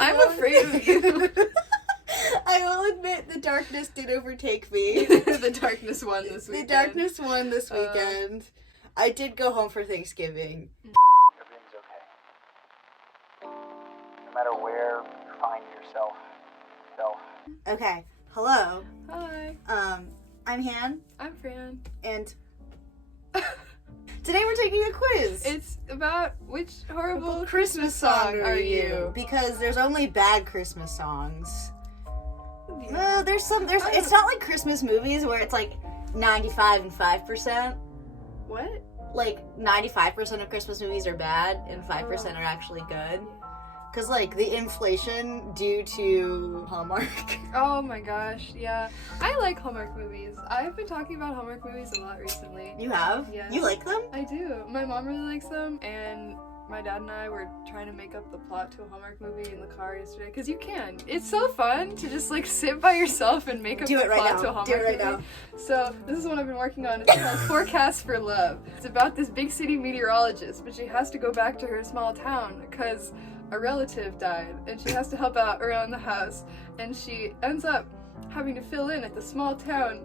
I'm afraid of you. I will admit the darkness did overtake me. The darkness won this weekend. The darkness won this weekend. I did go home for Thanksgiving. Everything's okay. No matter where you find yourself. Okay, hello. Hi. I'm Han. I'm Fran. And today we're taking a quiz. It's about which horrible Christmas song are you? Because there's only bad Christmas songs. Yeah. No, it's not like Christmas movies where it's like 95 and 5%. What? Like 95% of Christmas movies are bad and 5% are actually good. Because, like, the inflation due to Hallmark. Oh my gosh, yeah. I like Hallmark movies. I've been talking about Hallmark movies a lot recently. You have? Yes. You like them? I do. My mom really likes them, and my dad and I were trying to make up the plot to a Hallmark movie in the car yesterday, because you can. It's so fun to just, like, sit by yourself and make up the plot to a Hallmark movie. Now. So, this is what I've been working on. It's called Forecast for Love. It's about this big city meteorologist, but she has to go back to her small town, because a relative died, and she has to help out around the house, and she ends up having to fill in at the small town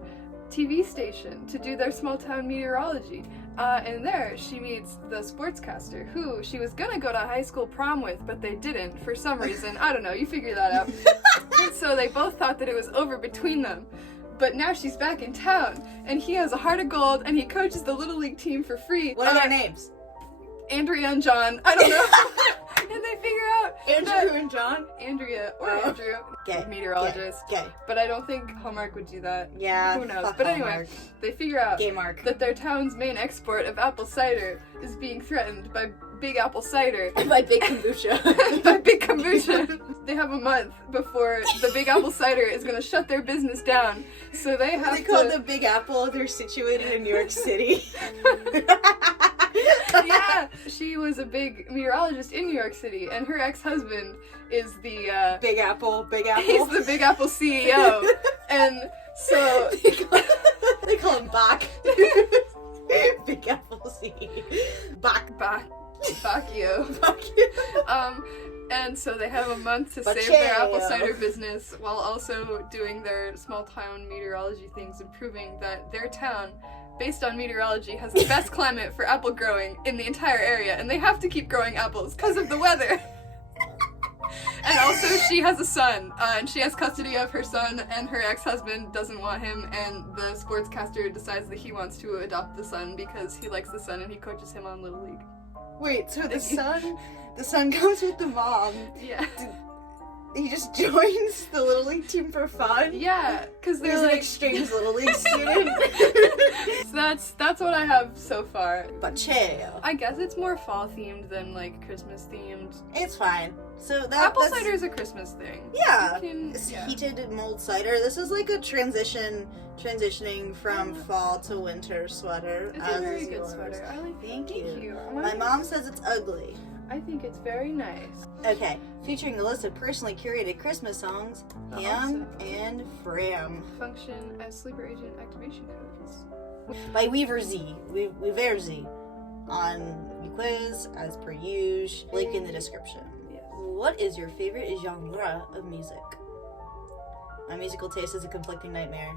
TV station to do their small town meteorology. And there she meets the sportscaster who she was gonna go to high school prom with, but they didn't for some reason. I don't know, you figure that out. And so they both thought that it was over between them. But now she's back in town, and he has a heart of gold, and he coaches the Little League team for free. What are their names? Andrea and John. I don't know. And they figure out Andrew and John? Andrea or Andrew. Gay. Meteorologist. Gay. But I don't think Hallmark would do that. Yeah. Who knows? Fuck But Hallmark. anyway, they figure out Gay Mark. that their town's main export of apple cider is being threatened by big apple cider. By big kombucha. By big kombucha. They have a month before the big apple cider is going to shut their business down. So they have They call it the Big Apple. They're situated in New York City. Yeah, she was a big meteorologist in New York City, and her ex-husband is the Big Apple. He's the Big Apple CEO, and so they call him Bach. Big Apple C. Bacchio. And so they have a month to save Bacchio. their apple cider business while also doing their small town meteorology things and proving that their town, based on meteorology, has the best climate for apple growing in the entire area, and they have to keep growing apples because of the weather. And also, she has a son, and she has custody of her son, and her ex-husband doesn't want him, and the sportscaster decides that he wants to adopt the son because he likes the son and he coaches him on Little League. Wait, so the son comes with the mom. Yeah. He just joins the Little League team for fun? Yeah, because There's they're an like... exchange Little League student. So that's what I have so far. Bacchio. I guess it's more fall themed than like Christmas themed. It's fine. So Apple that's cider is a Christmas thing. Yeah. It's Heated mulled cider. This is like a transitioning from fall to winter sweater. It's as a very is good yours. sweater. I like Thank Thank you. My mom says it's ugly. I think it's very nice. Okay, featuring a list of personally curated Christmas songs, Ham and Fram. Function as sleeper agent activation codes. By weaverzee. Weaverzee. On quiz, as per usual. Link in the description. Yes. What is your favorite genre of music? My musical taste is a conflicting nightmare.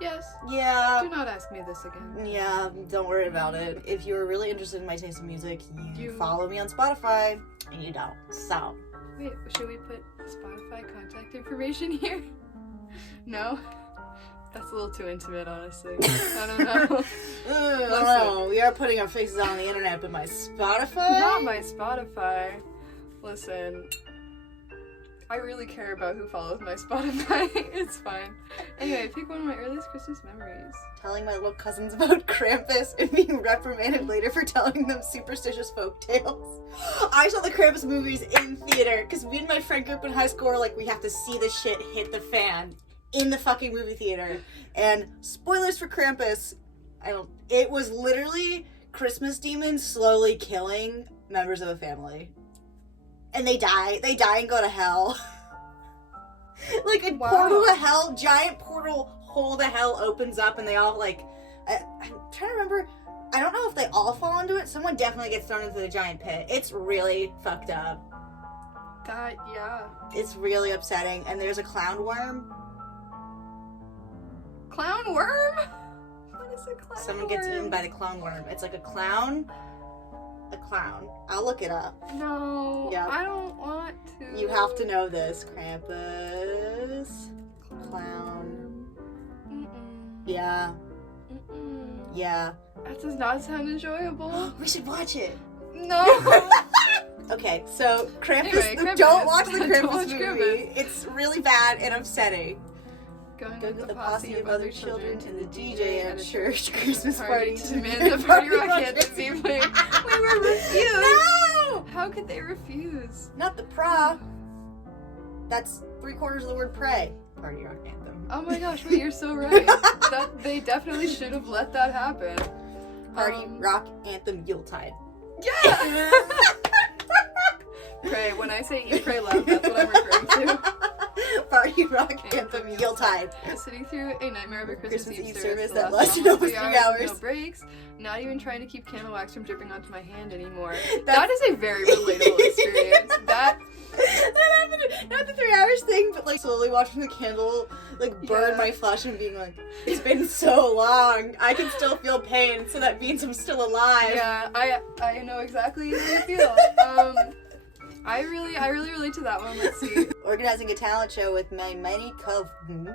Yes. Yeah. Do not ask me this again. Yeah, don't worry about it. If you're really interested in my taste in music, you follow me on Spotify, and you don't. So. Wait, should we put Spotify contact information here? No? That's a little too intimate, honestly. I don't know. I don't know. We are putting our faces on the internet, but my Spotify? Not my Spotify. Listen, I really care about who follows my Spotify. It's fine. Anyway, pick one of my earliest Christmas memories. Telling my little cousins about Krampus and being reprimanded later for telling them superstitious folk tales. I saw the Krampus movies in theater because me and my friend group in high school were like, we have to see this shit hit the fan in the fucking movie theater. And spoilers for Krampus, it was literally Christmas demons slowly killing members of a family. And they die and go to hell. Like a portal to hell, giant portal hole to hell opens up and they all I'm trying to remember, I don't know if they all fall into it. Someone definitely gets thrown into the giant pit. It's really fucked up. That, yeah. It's really upsetting. And there's a clown worm. Clown worm? What is a clown Someone worm? gets eaten by the clown worm. It's like a clown. A clown. I'll look it up. No, Yep. I don't want to. You have to know this. Krampus. Clown. Mm-mm. Yeah. Mm-mm. Yeah. That does not sound enjoyable. We should watch it. No. Okay, so Krampus. Anyway, Krampus. Don't watch the Don't Krampus watch movie. Krampus. It's really bad and upsetting. Going Go with with the the posse of other children to the DJ at a church Christmas party to demand the party rock anthem be played. We were refused. No! How could they refuse? Not the pra. That's 3/4 of the word pray. Party rock anthem. Oh my gosh, wait, you're so right. That they definitely should have let that happen. Party rock anthem Yuletide. Yeah. Pray. When I say eat, pray, love, that's what I'm referring to. Party rock anthem Yuletide. Sitting through a nightmare of a Christmas Eve service that that lasted almost 3 hours. with no breaks. Not even trying to keep candle wax from dripping onto my hand anymore. That That's- is a very relatable experience. That happened. Not the 3 hours thing, but like slowly watching the candle like burn Yeah. my flesh and being like, it's been so long. I can still feel pain, so that means I'm still alive. yeah, I know exactly how you feel. I really relate to that one. Let's see. Organizing a talent show with my mighty cousin.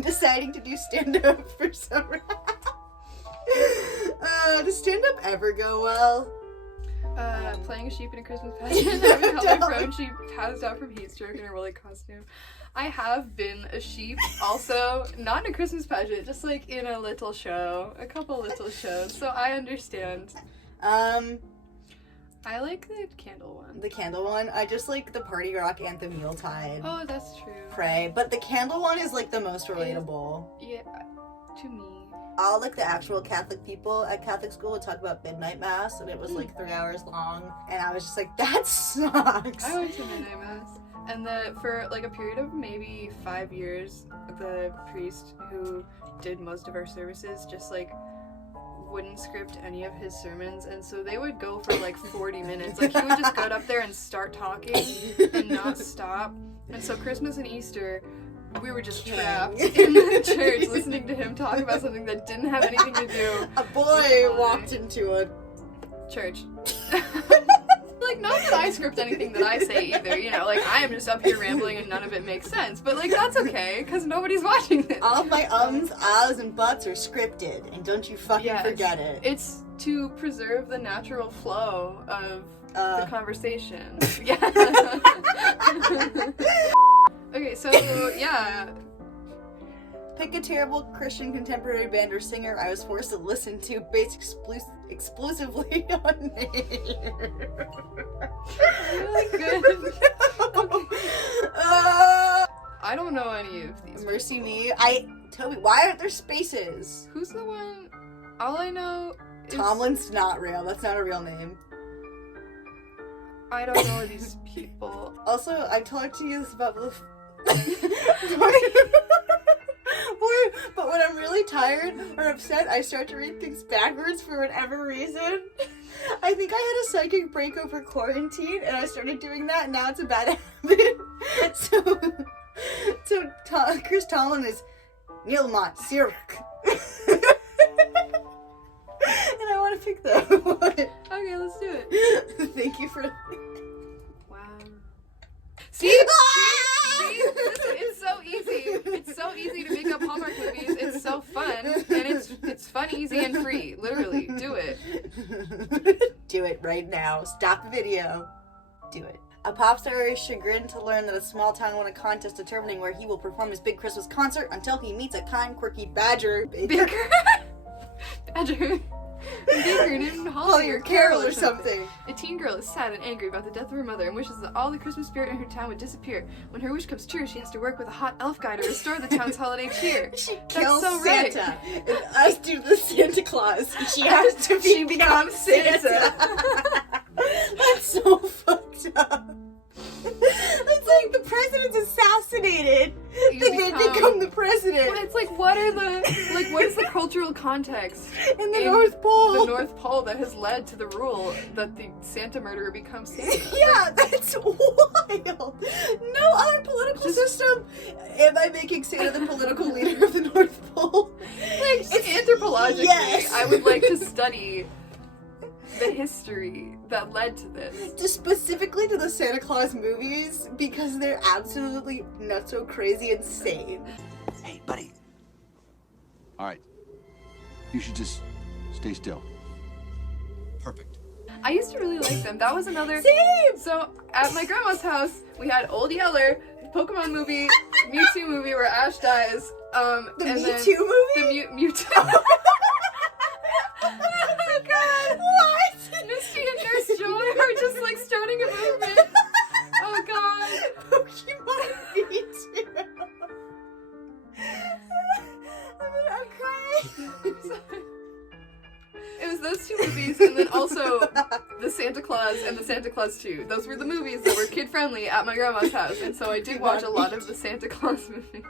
Deciding to do stand-up for summer. Does stand-up ever go well? Playing a sheep in a Christmas pageant, having helped my friend, she passed out from heat stroke in a woolly costume. I have been a sheep, also, not in a Christmas pageant, just like in a little show, a couple little shows, so I understand. I like the candle one. The candle one. I just like the party rock anthem Yuletide. Oh, that's true. Pray. But the candle one is like the most relatable. Yeah, to me. All like the actual Catholic people at Catholic school would talk about midnight mass, and it was like 3 hours long, and I was just like, that sucks. I went to midnight mass, and for like a period of maybe 5 years, the priest who did most of our services just like wouldn't script any of his sermons, and so they would go for like 40 minutes. Like he would just get up there and start talking and not stop. And so Christmas and Easter, we were just trapped in the church listening to him talk about something that didn't have anything to do. A boy walked into a Church. Like, not that I script anything that I say either, you know, like, I am just up here rambling and none of it makes sense, but, like, that's okay, because nobody's watching this. all of my ums, ahs, and buts are scripted, and don't you fucking Yes. forget it. It's to preserve the natural flow of the conversation. Yeah. Okay, so, yeah. Pick a terrible Christian contemporary band or singer I was forced to listen to based exclusively on air. Really good. I don't know any of these. Mercy me. Toby, why aren't there spaces? Who's the one? All I know is... Tomlin's not real. That's not a real name. I don't know these people. Also, I've talked to you about the... But when I'm really tired or upset, I start to read things backwards for whatever reason. I think I had a psychic break over quarantine, and I started doing that, and now it's a bad habit. So Chris Tomlin is Nilmont Sirk. And I want to pick that one. Okay, let's do it. Thank you for... Wow. See? See? Listen, it's so easy. It's so easy to make up Hallmark movies. It's so fun. And it's fun, easy, and free. Literally. Do it. Do it right now. Stop the video. Do it. A pop star is chagrined to learn that a small town won a contest determining where he will perform his big Christmas concert until he meets a kind, quirky badger. Baker. Badger. Baker named Holly or Carol or something. A teen girl is sad and angry about the death of her mother and wishes that all the Christmas spirit in her town would disappear. When her wish comes true, she has to work with a hot elf guy to restore the town's holiday cheer. She kills so right. Santa. And I do the Santa Claus. She has to become Santa. That's so fucked up. It's like the president's assassinated. Then they become the president. Well, it's like, what are the, like, what is the cultural context In the North Pole. the North Pole that has led to the rule that the Santa murderer becomes Santa? Yeah, that's wild. No other political system. Am I making Santa the political leader of the North Pole? Like, anthropologically, yes. I would like to study the history that led to this. Just specifically to the Santa Claus movies, because they're absolutely nutso crazy insane. Hey, buddy. All right. You should just stay still. Perfect. I used to really like them. That was another. Same! So, at my grandma's house, we had Old Yeller, Pokemon movie, Mewtwo movie where Ash dies. The and Me then Too movie? The Mewtwo. Oh my god! What? Misty and Nurse Joy are just like starting a movement. Oh god. Pokemon Me Too. I'm crying. It was those two movies, and then also the Santa Claus and the Santa Claus 2. Those were the movies that were kid-friendly at my grandma's house, and so I did watch a lot of the Santa Claus movies.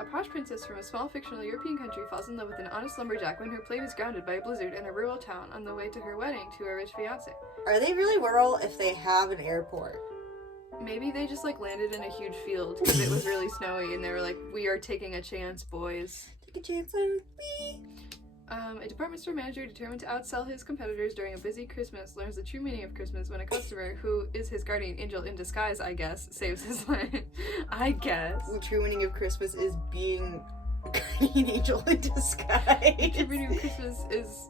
A posh princess from a small fictional European country falls in love with an honest lumberjack when her plane is grounded by a blizzard in a rural town on the way to her wedding to a rich fiancé. Are they really rural if they have an airport? Maybe they just like landed in a huge field because it was really snowy, and they were like, "We are taking a chance, boys." Take a chance on me. A department store manager determined to outsell his competitors during a busy Christmas learns the true meaning of Christmas when a customer, who is his guardian angel in disguise, I guess, saves his life. I guess. The true meaning of Christmas is being a guardian angel in disguise. The true meaning of Christmas is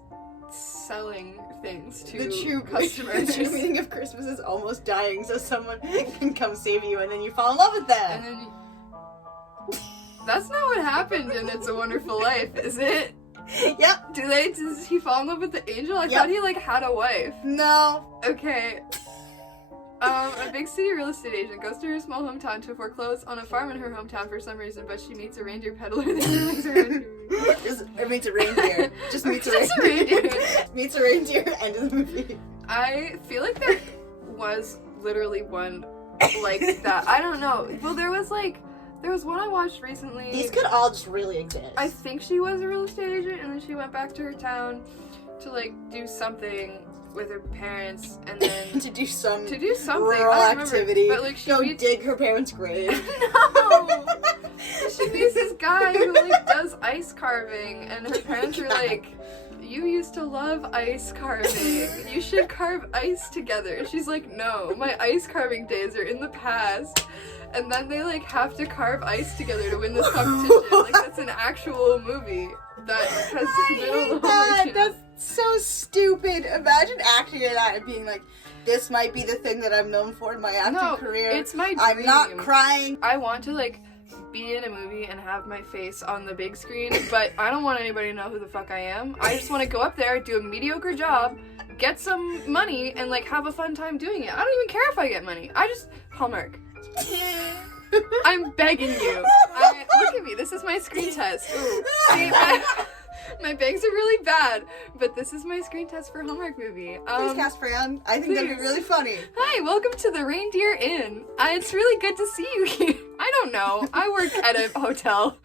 selling things to The true customers. The true meaning of Christmas is almost dying so someone can come save you, and then you fall in love with them. And then that's not what happened in It's a Wonderful Life, is it? Yep. Does he fall in love with the angel? I Yep. thought he like had a wife. No. Okay. A big city real estate agent goes to her small hometown to foreclose on a farm in her hometown for some reason, but she meets a reindeer peddler that realizes her. Or meets a reindeer. Just meets a Just a reindeer. reindeer. Meets a reindeer. End of the movie. I feel like there was literally one like that. I don't know. Well, there was one I watched recently. These could all just really exist. I think she was a real estate agent, and then she went back to her town to like do something with her parents, and then to do something. I Rural don't remember. activity. But like she Go meets dig her parents' grave. No. She meets this guy who like does ice carving, and her parents are like, "You used to love ice carving. You should carve ice together." And she's like, "No, my ice carving days are in the past." And then they like have to carve ice together to win this competition. Like that's an actual movie that has little origins. That's so stupid. Imagine acting in that and being like, this might be the thing that I'm known for in my acting career. It's my dream. I'm not crying. I want to like be in a movie and have my face on the big screen, but I don't want anybody to know who the fuck I am. I just want to go up there, do a mediocre job, get some money, and like have a fun time doing it. I don't even care if I get money. I just Hallmark. I'm begging you. Look at me. This is my screen test. Ooh. See, my bangs are really bad, but this is my screen test for Hallmark movie. Please cast Fran. I think that'd be please. really funny. Hi, welcome to the Reindeer Inn. It's really good to see you here. I don't know. I work at a hotel.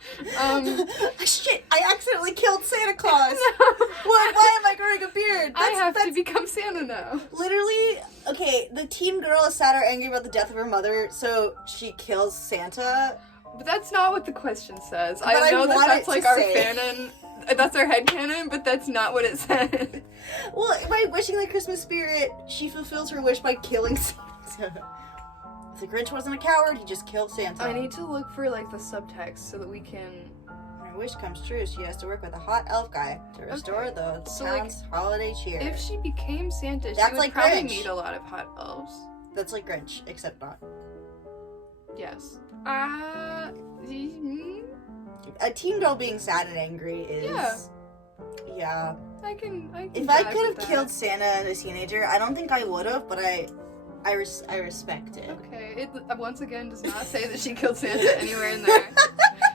Shit, I accidentally killed Santa Claus. Why am I growing a beard? I have to become Santa now. Literally, okay, the teen girl is sad or angry about the death of her mother, so she kills Santa. But that's not what the question says. But I know I want that's it like to our say. fanon. That's our headcanon, but that's not what it said. Well, by wishing the Christmas spirit, she fulfills her wish by killing Santa. If the Grinch wasn't a coward, he just killed Santa. I need to look for like the subtext so that we can. When her wish comes true, she has to work with a hot elf guy to restore the So, town's holiday cheer. If she became Santa, That's she would like probably Grinch. meet a lot of hot elves. That's like Grinch, except not. Yes. A teen girl being sad and angry is... Yeah. I can If I vibe could with have killed Santa as a teenager, I don't think I would have, but I respect it. Okay, it once again does not say that she killed Santa anywhere in there.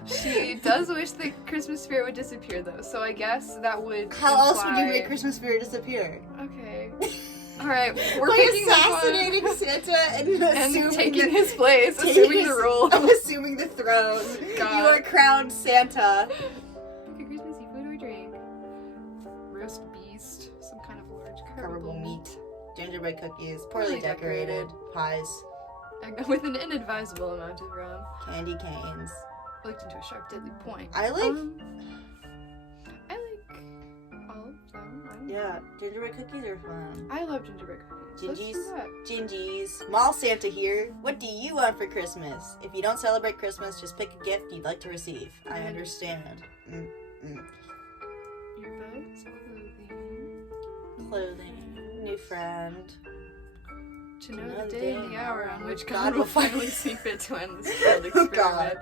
She does wish the Christmas spirit would disappear, though, so I guess that would How else would you imply- make Christmas spirit disappear? Okay. Alright, we're By picking this one. assassinating Santa and assuming taking his place, assuming the role. assuming the throne. God. You are crowned Santa. Pick a Christmassy food or drink. Roast beast, some kind of large Carvable meat, gingerbread cookies, Poorly poorly decorated, pies, with an inadvisable amount of rum. candy canes. Licked into a sharp, deadly point. I like, I like all of them. yeah, gingerbread cookies are fun. I love gingerbread cookies. Let's do Gingies, that. Gingies. Mall Santa here. What do you want for Christmas? If you don't celebrate Christmas, just pick a gift you'd like to receive. I understand. Earbuds, Clothing, new friend. to know the day and the hour on which God will finally see fit to end this failed Oh, experiment. God.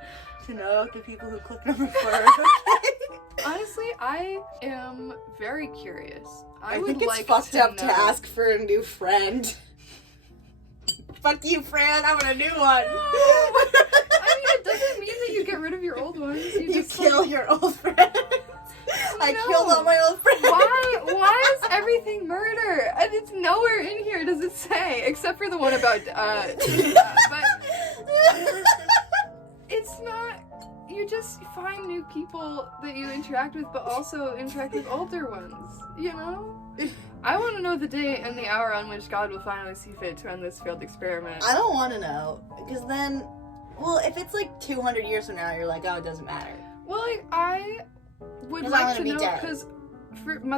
To know the people who click number 4. Okay. Honestly, I am very curious. I would think it's like fucked to up to know. ask for a new friend. Fuck you, Fran. I want a new one. I mean, it doesn't mean that you get rid of your old ones. You just kill like, your old friends. I No. killed all my old friends. Why is everything murder? And it's nowhere in here does it say, except for the one about but it's not. You just find new people that you interact with, but also interact with older ones. You know. I want to know the day and the hour on which God will finally see fit to end this failed experiment. I don't want to know, because then, well, if it's like 200 years from now, you're like, oh, it doesn't matter. Well, like, I would 'Cause I like wanna to be know, dead. because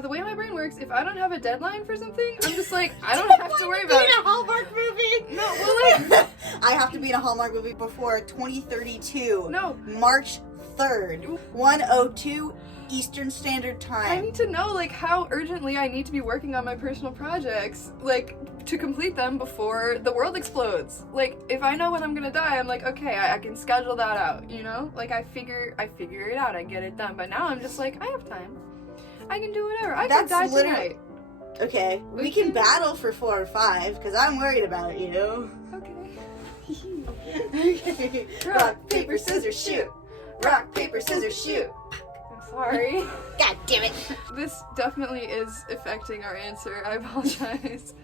the way my brain works, if I don't have a deadline for something, I'm just like, I don't have to worry about Be in it. a Hallmark movie. No, well, like, I have to be in a Hallmark movie before 2032. no, March 3rd, 1:02 Eastern Standard I Time. need to know, like, how urgently I need to be working on my personal projects, like, to complete them before the world explodes. Like, if I know when I'm gonna die, I'm like, okay, I can schedule that out, you know? Like, I figure it out, I get it done. But now I'm just like, I have time. I can do whatever. I That's can die literally- tonight. Okay, we can battle for 4 or 5, because I'm worried about you. Okay. Okay. Rock, paper, scissors, shoot. Rock, paper, scissors, shoot. I'm sorry. God damn it. This definitely is affecting our answer. I apologize.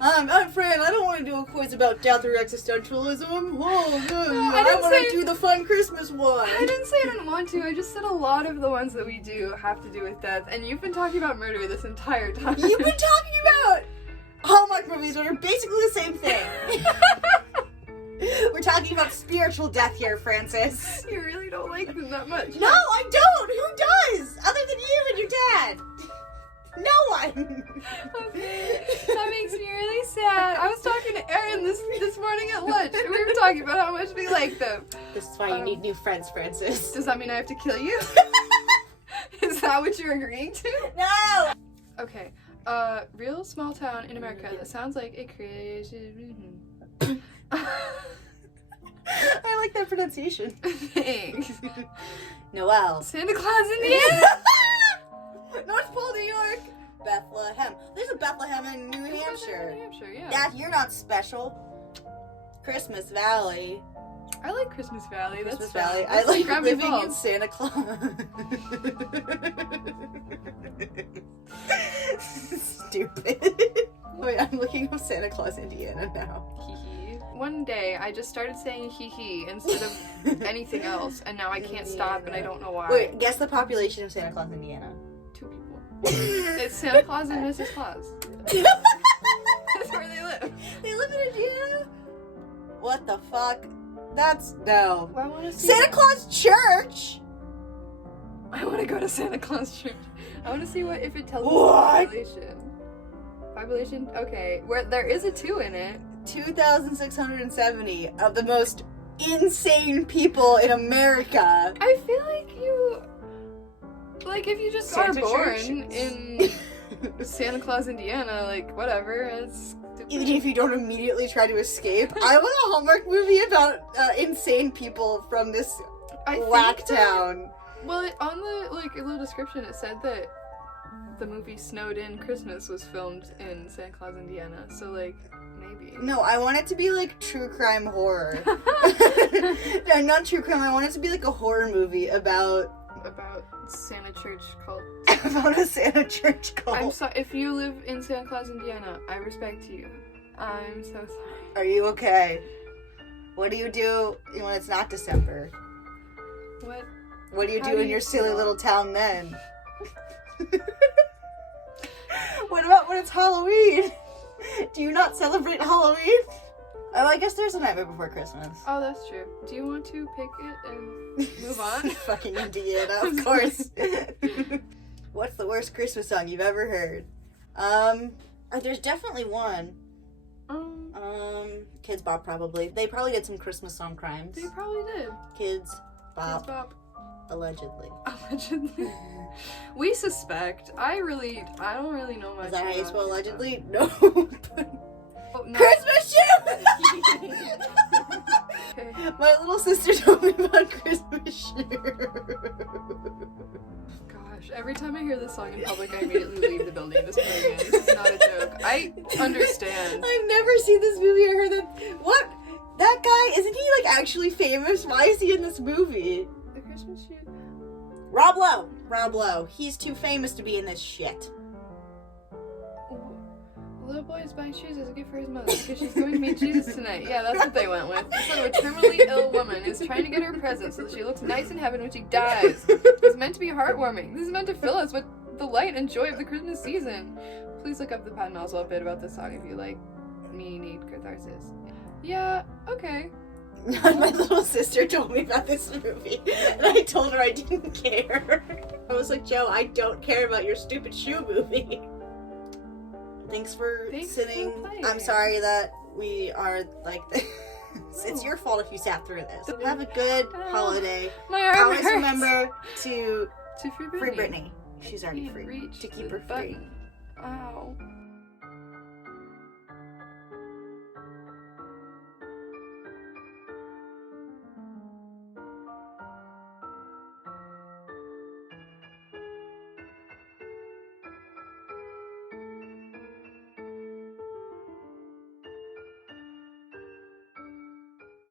I'm Fran. I don't want to do a quiz about death or existentialism. Oh, I I didn't want say- to do the fun Christmas one. I didn't say I didn't want to. I just said a lot of the ones that we do have to do with death. And you've been talking about murder this entire time. You've been talking about Hallmark movies, which are basically the same thing. We're talking about spiritual death here, Francis. You really don't like them that much. No, I don't. Who does? Other than you and your dad. No one. Okay. That makes me really sad. I was talking to Erin this morning at lunch, and we were talking about how much we like them. This is why you need new friends, Francis. Does that mean I have to kill you? Is that what you're agreeing to? No. Okay. Real small town in America that sounds like a creative. I like that pronunciation. Thanks. Noel. Santa Claus, Indiana. North Pole, New York. Bethlehem. There's a Bethlehem in New New Hampshire. Hampshire, yeah. Dad, you're not special. Christmas Valley. I like Christmas Valley. Christmas That's Valley. fun. I That's like Gravity living in Falls. Santa Claus. Stupid. Wait, I'm looking up Santa Claus, Indiana now. Hee hee. One day I just started saying hee hee instead of anything else, and now I can't stop, and I don't know why. Wait, guess the population of Santa Claus, Indiana. 2 people. It's Santa Claus and Mrs. Claus. That's where they live. They live in Indiana? What the fuck? That's no. Well, I want to see. Santa Claus Church? I want to go to Santa Claus Church. I want to see if it tells us What? the population. Population? Okay. Where there is a 2 in it. 2,670 of the most insane people in America. I feel like you. Like, if you just Santa are born Church. in Santa Claus, Indiana, like, whatever, it's stupid. Even if you don't immediately try to escape. I want a Hallmark movie about insane people from this I think whack that- town. Well, on the, like, little description, it said that the movie Snowed In Christmas was filmed in Santa Claus, Indiana, so, like, maybe. No, I want it to be like true crime horror. No, not true crime. I want it to be like a horror movie about Santa church cult. About a Santa church cult. I'm sorry. If you live in Santa Claus, Indiana, I respect you. I'm so sorry. Are you okay? What do you do when it's not December? What? What do you How do do in you your silly feel? little town then? What about when it's Halloween? Do you not celebrate Halloween? Oh, I guess there's a Nightmare Before Christmas. Oh, that's true. Do you want to pick it and move on? Fucking Indiana, of course. What's the worst Christmas song you've ever heard? There's definitely one. Kids Bop probably. They probably did some Christmas song crimes. They probably did. Kids Bop, Kids Bop. allegedly. Allegedly. We suspect. I don't really know much. Is that how you about spell Kids allegedly? No. Bop. Oh, no. Christmas shoes! Okay. My little sister told me about Christmas shoes. Gosh, every time I hear this song in public, I immediately leave the building. This is not a joke. I understand. I've never seen this movie or heard that. What? That guy, isn't he like actually famous? Why is he in this movie? The Christmas shoe. Rob Lowe. Rob Lowe. He's too famous to be in this shit. The little boy is buying shoes as a gift for his mother because she's going to meet Jesus tonight. Yeah, that's what they went with. So a terminally ill woman is trying to get her present so that she looks nice in heaven when she dies. It's meant to be heartwarming. This is meant to fill us with the light and joy of the Christmas season. Please look up the Patton Oswalt bit about this song if you like me need catharsis. Yeah, okay. My little sister told me about this movie, and I told her I didn't care. I was like, Joe, I don't care about your stupid shoe movie. Thanks for sitting. playing. I'm sorry that we are like this. It's your fault if you sat through this. Have a good holiday. My arm Always hurts. remember to To free Britney. free Britney. She's already Can't free. reach To keep the her free. button. Ow.